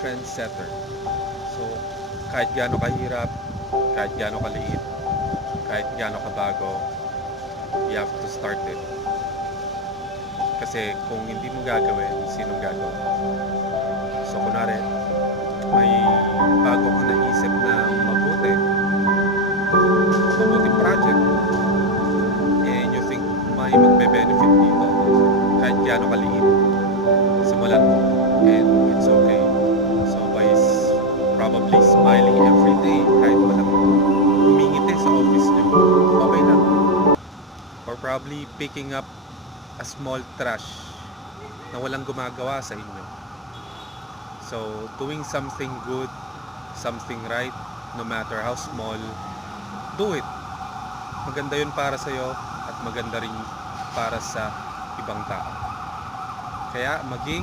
Trendsetter. So, kahit gaano kahirap, kahit gaano kaliit, kahit gaano kabago, you have to start it. Kasi kung hindi mo gagawin, sinong gagawin? So, kunwari, may bago kang naisip na mabuting project, and you think may magbe-benefit dito, kahit gaano kaliit, simulan mo, and it's okay. So, probably smiling every day, kahit walang humingiti sa office nyo, okay lang. Or probably picking up a small trash na walang gumagawa sa inyo. So, doing something good, something right, no matter how small, do it. Maganda yun para sa'yo at maganda rin para sa ibang tao. Kaya maging